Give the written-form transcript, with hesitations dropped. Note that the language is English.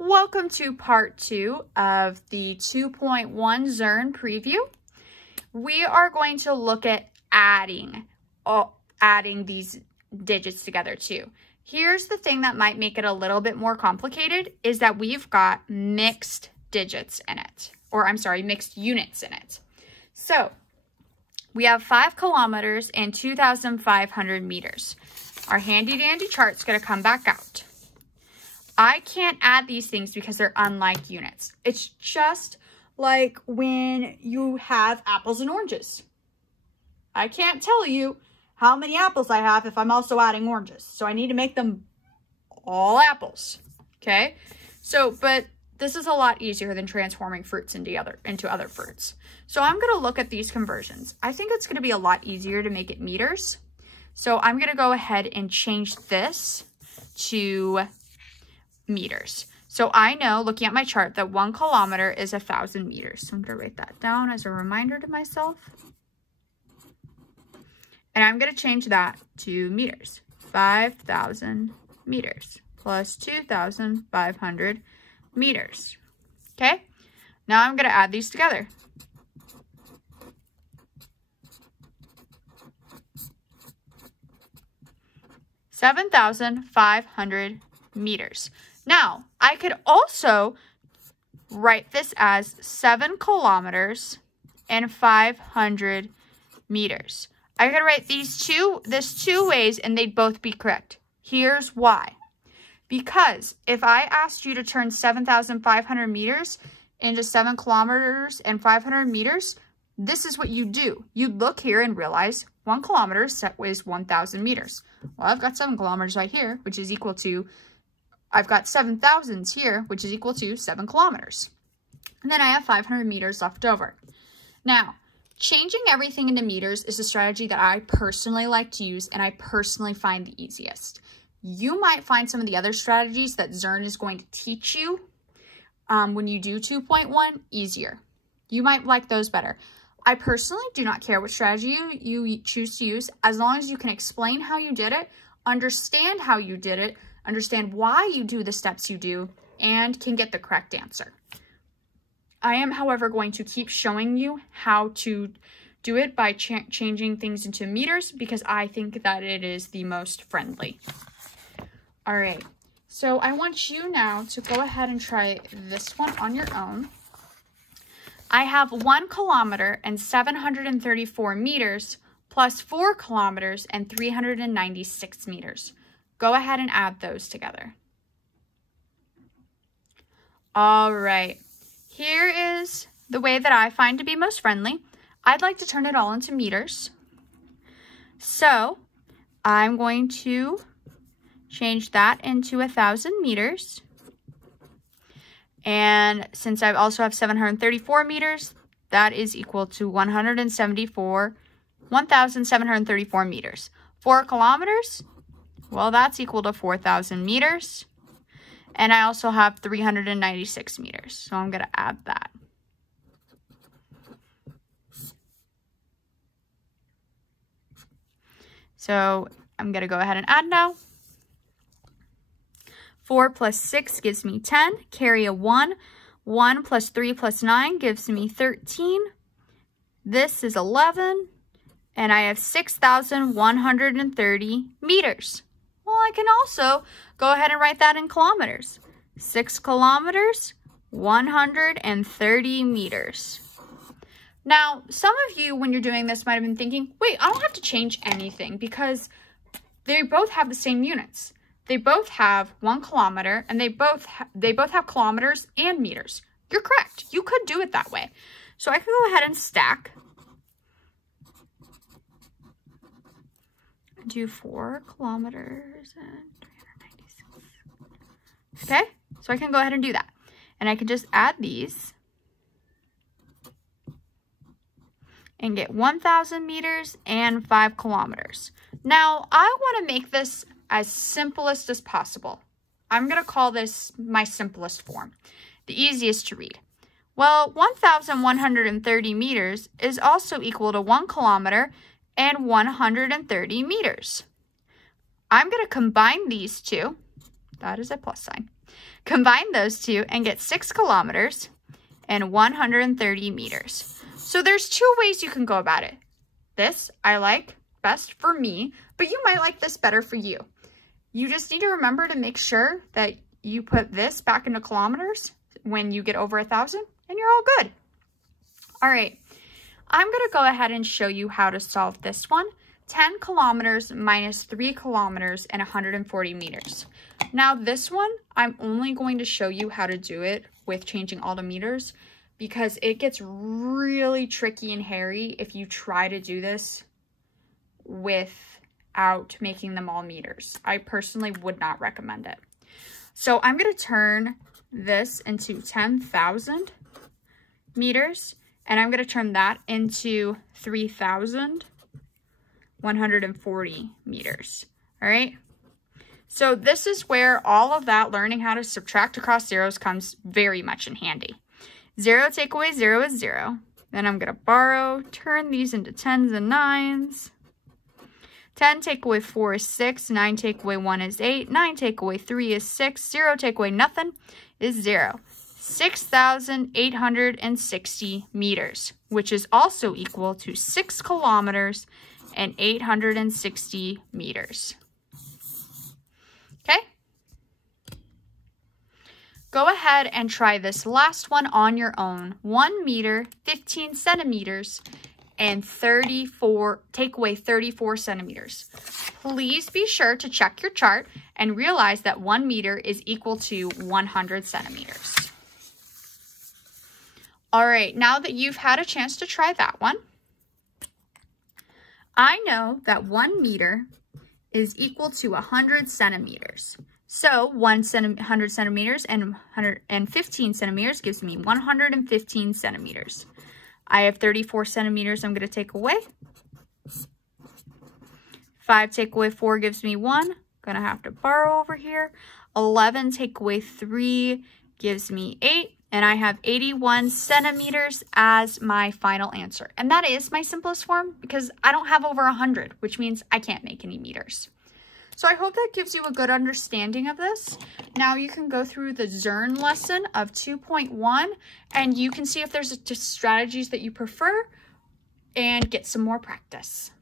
Welcome to part 2 of the 2.1 Zearn preview. We are going to look at adding these digits together too. Here's the thing that might make it a little bit more complicated is that we've got mixed digits in it, or I'm sorry, mixed units in it. So we have 5 kilometers and 2,500 meters. Our handy dandy chart's going to come back out. I can't add these things because they're unlike units. It's just like when you have apples and oranges. I can't tell you how many apples I have if I'm also adding oranges. So I need to make them all apples, okay? So, but this is a lot easier than transforming fruits into other fruits. So I'm gonna look at these conversions. I think it's gonna be a lot easier to make it meters. So I'm gonna go ahead and change this to meters. So I know, looking at my chart, that 1 kilometer is 1,000 meters. So I'm going to write that down as a reminder to myself. And I'm going to change that to meters. 5,000 meters plus 2,500 meters. Okay? Now I'm going to add these together. $7,500 meters. Now, I could also write this as 7 kilometers and 500 meters. I could write this two ways and they'd both be correct. Here's why. Because if I asked you to turn 7,500 meters into 7 kilometers and 500 meters, this is what you do. You'd look here and realize 1 kilometer is 1,000 meters. Well, I've got 7 kilometers right here, which is equal to I've got 7,000 here, which is equal to 7 kilometers. And then I have 500 meters left over. Now, changing everything into meters is a strategy that I personally like to use and I personally find the easiest. You might find some of the other strategies that Zearn is going to teach you when you do 2.1 easier. You might like those better. I personally do not care what strategy you choose to use as long as you can explain how you did it, understand how you did it, understand why you do the steps you do, and can get the correct answer. I am, however, going to keep showing you how to do it by changing things into meters because I think that it is the most friendly. All right, so I want you now to go ahead and try this one on your own. I have 1 kilometer and 734 meters plus 4 kilometers and 396 meters. Go ahead and add those together. All right, here is the way that I find to be most friendly. I'd like to turn it all into meters. So I'm going to change that into 1,000 meters. And since I also have 734 meters, that is equal to 1,734 meters. 4 kilometers. Well, that's equal to 4,000 meters. And I also have 396 meters. So I'm going to add that. So I'm going to go ahead and add now. 4 plus 6 gives me 10. Carry a 1. 1 plus 3 plus 9 gives me 13. This is 11. And I have 6,130 meters. Well, I can also go ahead and write that in kilometers. 6 kilometers, 130 meters. Now, some of you, when you're doing this, might have been thinking, wait, I don't have to change anything because they both have the same units. They both have 1 kilometer, and they both have kilometers and meters. You're correct. You could do it that way. So I could go ahead and stack. Do 4 kilometers and 396. Okay, so I can go ahead and do that. And I can just add these and get 1,000 meters and 5 kilometers. Now, I want to make this as simplest as possible. I'm going to call this my simplest form, the easiest to read. Well, 1,130 meters is also equal to 1 kilometer and 130 meters. I'm going to combine these two. That is a plus sign. Combine those two and get 6 kilometers and 130 meters. So there's 2 ways you can go about it. This I like best for me, but you might like this better for you. You just need to remember to make sure that you put this back into kilometers when you get over 1,000 and you're all good. All right, I'm gonna go ahead and show you how to solve this one. 10 kilometers minus 3 kilometers and 140 meters. Now this one, I'm only going to show you how to do it with changing all the meters because it gets really tricky and hairy if you try to do this without making them all meters. I personally would not recommend it. So I'm going to turn this into 10,000 meters, and I'm going to turn that into 3,140 meters. All right. So this is where all of that learning how to subtract across zeros comes very much in handy. 0 take away 0 is 0. Then I'm going to borrow, turn these into 10s and 9s. 10 take away 4 is 6. 9 take away 1 is 8. 9 take away 3 is 6. 0 take away nothing is 0. 6,860 meters, which is also equal to 6 kilometers and 860 meters. Okay? Go ahead and try this last one on your own. 1 meter, 15 centimeters, and take away 34 centimeters. Please be sure to check your chart and realize that 1 meter is equal to 100 centimeters. All right, now that you've had a chance to try that one, I know that 1 meter is equal to 100 centimeters. So 100 centimeters and 115 centimeters gives me 115 centimeters. I have 34 centimeters I'm going to take away. 5 take away 4 gives me 1. Going to have to borrow over here. 11 take away 3 gives me 8. And I have 81 centimeters as my final answer. And that is my simplest form because I don't have over 100, which means I can't make any meters. So I hope that gives you a good understanding of this. Now you can go through the Zearn lesson of 2.1 and you can see if there's just strategies that you prefer and get some more practice.